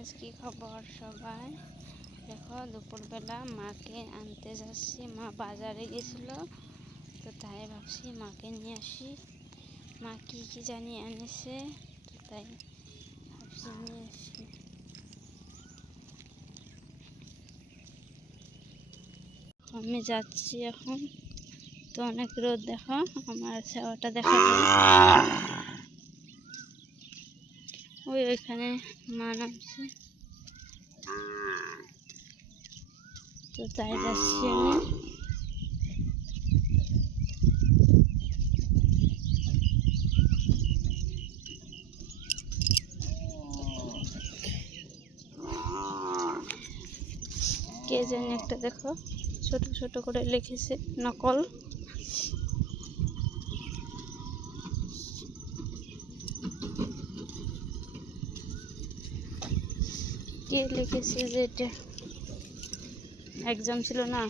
Friends কি খবর সবাই? দেখো, দুপুরবেলা মাকে আনতে যাচ্ছি। মা বাজারে গেছিল, তো তাই ভাবছি মাকে নিয়ে আসি। মা কি কি জানি এনেছে, তো তাই ভাবছি নিয়ে আসি। আমি যাচ্ছি এখন। তো অনেক রোদ, দেখো। আমার সেওয়াটা দেখা ওই ওইখানে মা নামছে। তো তাই যাচ্ছি আমি। কে জানি একটা দেখো। ছোট ছোট করে লিখেছে, নকল। কে লিখেছে যে এটা এক্সাম ছিল না?